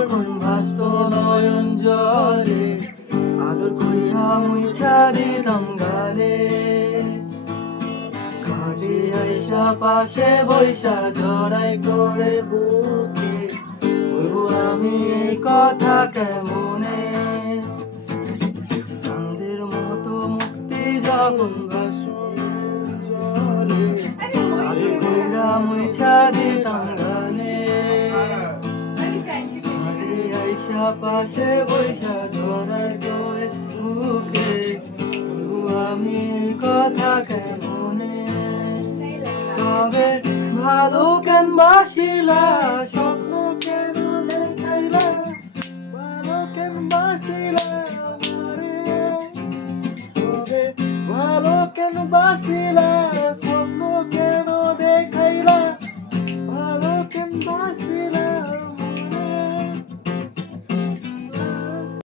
যখন ভাসত নয়ন জলে, আদর কইরা মুইছা দিতাম গারে। ঘাটে আইসা পাশে বৈশা জড়াই করে বুকে, বলবো আমি এই কথা কেমনে। চাঁদের মতো মুক্তি যখন ভাসত জলে, আদর কইরা মুইছা দিতাম গানে। ঘাটে আইসা পাশে বৈশা জড়াই করে বুকে, বলবো আমি এই কথা কেমনে। তবে ভালো কেন বাসিলা, স্বপ্ন কেন দেখাইলা, ভালো কেন বাসিলা আমারে। তবে ভালো কেন বাসিলা, স্বপ্ন